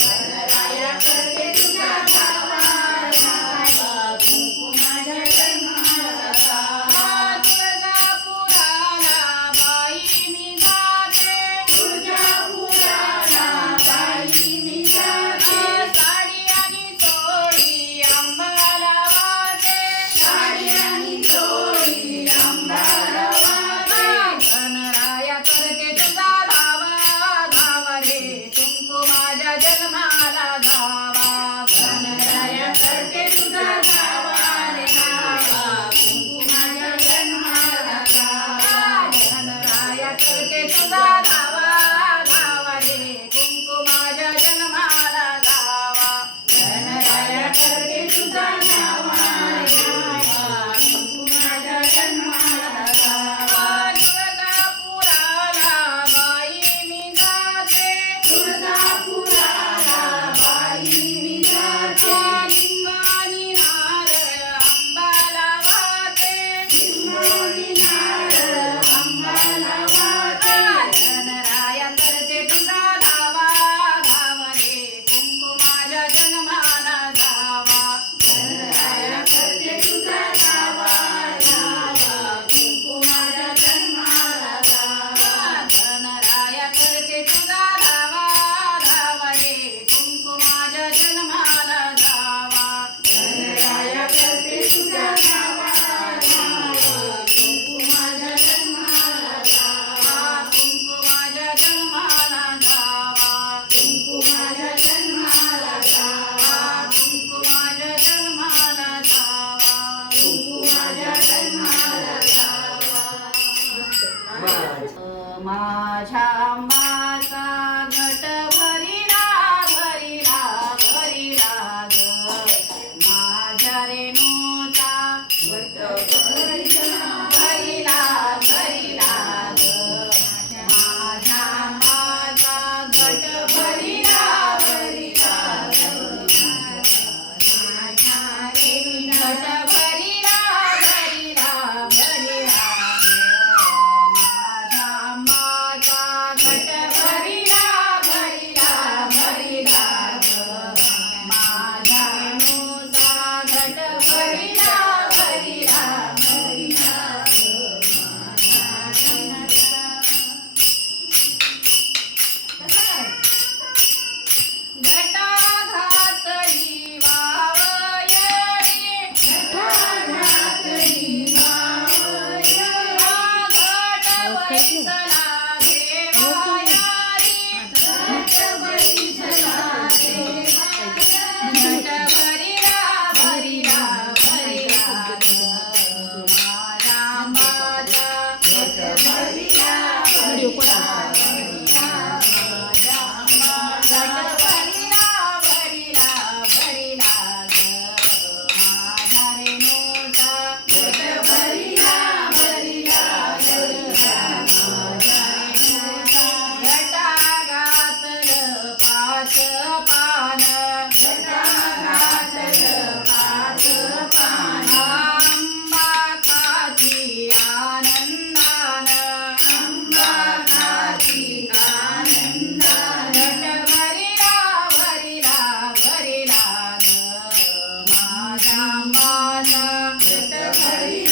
Amen. माझ्या ಬರಿಲ ಬರಿಲ Hare